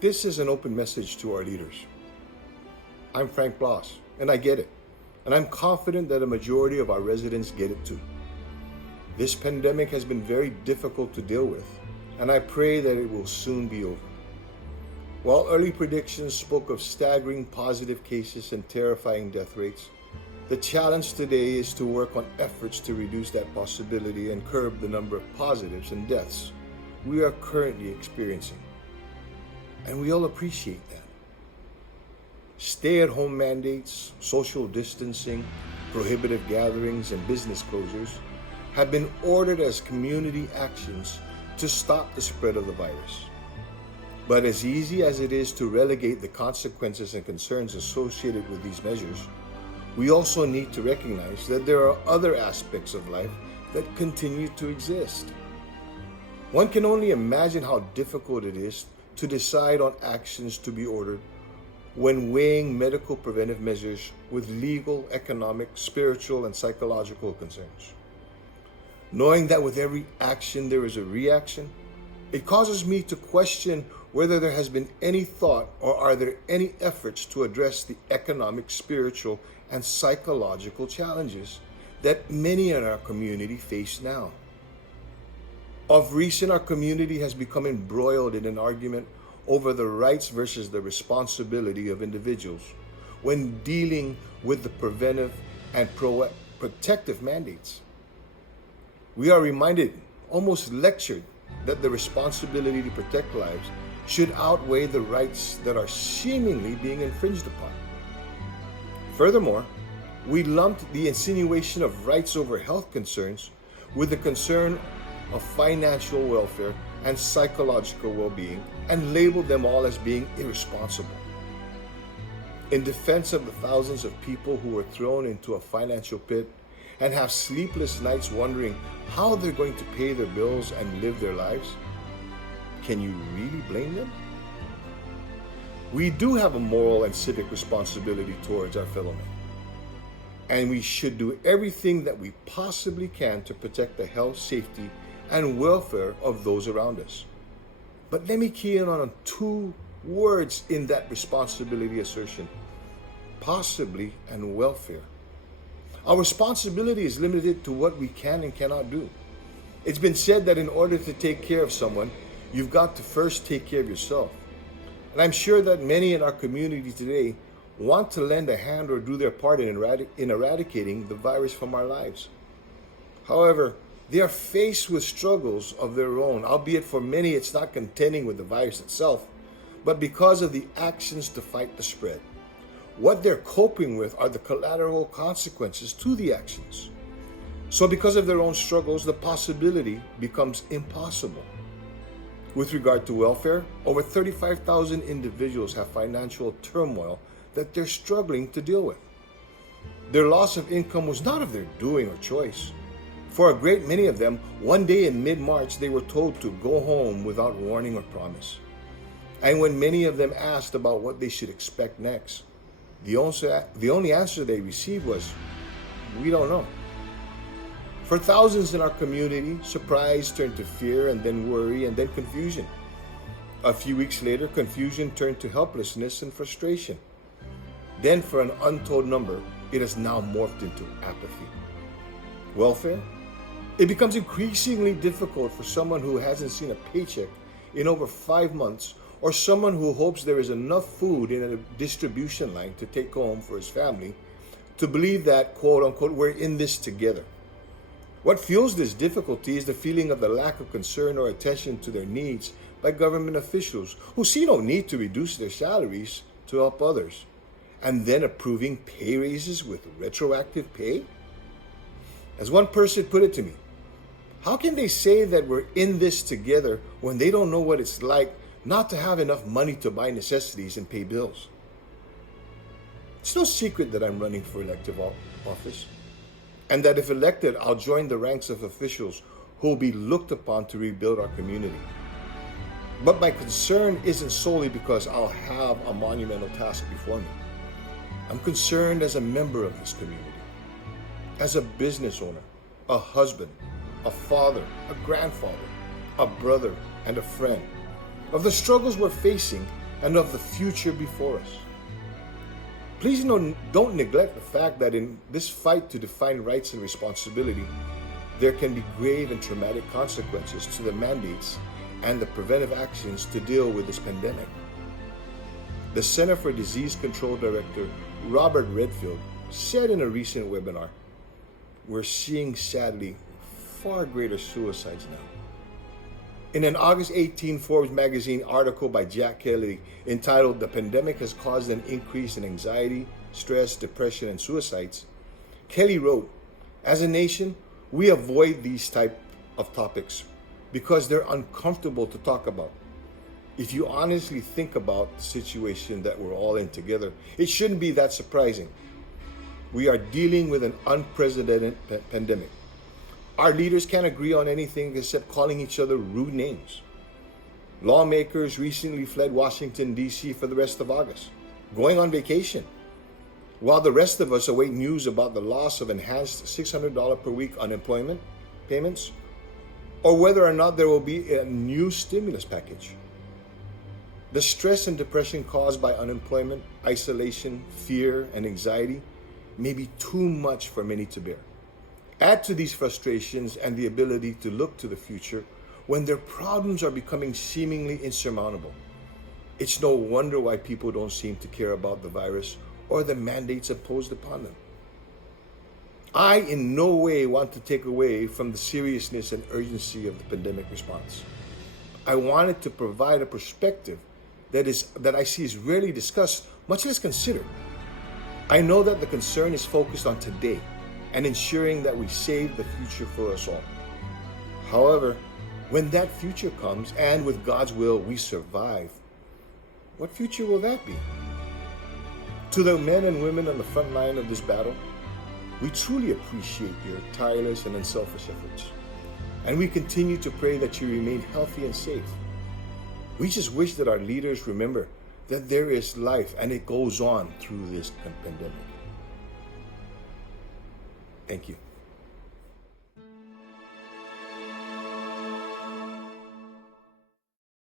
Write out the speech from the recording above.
This is an open message to our leaders. I'm Frank Bloss, and I get it. And I'm confident that a majority of our residents get it too. This pandemic has been very difficult to deal with, and I pray that it will soon be over. While early predictions spoke of staggering positive cases and terrifying death rates, the challenge today is to work on efforts to reduce that possibility and curb the number of positives and deaths we are currently experiencing. And we all appreciate that. Stay-at-home mandates, social distancing, prohibitive gatherings, and business closures have been ordered as community actions to stop the spread of the virus. But as easy as it is to relegate the consequences and concerns associated with these measures, we also need to recognize that there are other aspects of life that continue to exist. One can only imagine how difficult it is to decide on actions to be ordered when weighing medical preventive measures with legal, economic, spiritual, and psychological concerns. Knowing that with every action there is a reaction, it causes me to question whether there has been any thought or are there any efforts to address the economic, spiritual, and psychological challenges that many in our community face now. Of recent, our community has become embroiled in an argument over the rights versus the responsibility of individuals when dealing with the preventive and protective mandates. We are reminded, almost lectured, that the responsibility to protect lives should outweigh the rights that are seemingly being infringed upon. Furthermore, we lumped the insinuation of rights over health concerns with the concern of financial welfare and psychological well-being and labeled them all as being irresponsible. In defense of the thousands of people who were thrown into a financial pit and have sleepless nights wondering how they're going to pay their bills and live their lives, can you really blame them? We do have a moral and civic responsibility towards our fellow men, and we should do everything that we possibly can to protect the health, safety, and welfare of those around us. But let me key in on two words in that responsibility assertion: possibly and welfare. Our responsibility is limited to what we can and cannot do. It's been said that in order to take care of someone, you've got to first take care of yourself. And I'm sure that many in our community today want to lend a hand or do their part in eradicating the virus from our lives. However, they are faced with struggles of their own, albeit for many it's not contending with the virus itself, but because of the actions to fight the spread. What they're coping with are the collateral consequences to the actions. So because of their own struggles, the possibility becomes impossible. With regard to welfare, over 35,000 individuals have financial turmoil that they're struggling to deal with. Their loss of income was not of their doing or choice. For a great many of them, one day in mid-March, they were told to go home without warning or promise. And when many of them asked about what they should expect next, the only answer they received was, "We don't know." For thousands in our community, surprise turned to fear and then worry and then confusion. A few weeks later, confusion turned to helplessness and frustration. Then for an untold number, it has now morphed into apathy. Welfare? It becomes increasingly difficult for someone who hasn't seen a paycheck in over 5 months, or someone who hopes there is enough food in a distribution line to take home for his family, to believe that, quote unquote, we're in this together. What fuels this difficulty is the feeling of the lack of concern or attention to their needs by government officials who see no need to reduce their salaries to help others, and then approving pay raises with retroactive pay? As one person put it to me, how can they say that we're in this together when they don't know what it's like not to have enough money to buy necessities and pay bills? It's no secret that I'm running for elective office, and that if elected, I'll join the ranks of officials who will be looked upon to rebuild our community. But my concern isn't solely because I'll have a monumental task before me. I'm concerned as a member of this community, as a business owner, a husband, a father, a grandfather, a brother, and a friend, of the struggles we're facing and of the future before us. Please don't neglect the fact that in this fight to define rights and responsibility, there can be grave and traumatic consequences to the mandates and the preventive actions to deal with this pandemic. The Center for Disease Control Director Robert Redfield said in a recent webinar, "We're seeing, sadly, far greater suicides now." In an August 18 Forbes magazine article by Jack Kelly entitled "The Pandemic Has Caused an Increase in Anxiety, Stress, Depression, and Suicides," Kelly wrote, "As a nation, we avoid these type of topics because they're uncomfortable to talk about. If you honestly think about the situation that we're all in together, it shouldn't be that surprising. We are dealing with an unprecedented pandemic. Our leaders can't agree on anything except calling each other rude names. Lawmakers recently fled Washington, D.C. for the rest of August, going on vacation, while the rest of us await news about the loss of enhanced $600 per week unemployment payments, or whether or not there will be a new stimulus package. The stress and depression caused by unemployment, isolation, fear, and anxiety may be too much for many to bear. Add to these frustrations and the ability to look to the future when their problems are becoming seemingly insurmountable. It's no wonder why people don't seem to care about the virus or the mandates imposed upon them. I in no way want to take away from the seriousness and urgency of the pandemic response. I wanted to provide a perspective that I see is rarely discussed, much less considered. I know that the concern is focused on today and ensuring that we save the future for us all. However, when that future comes and with God's will we survive, what future will that be? To the men and women on the front line of this battle, we truly appreciate your tireless and unselfish efforts, and we continue to pray that you remain healthy and safe. We just wish that our leaders remember that there is life and it goes on through this pandemic. Thank you.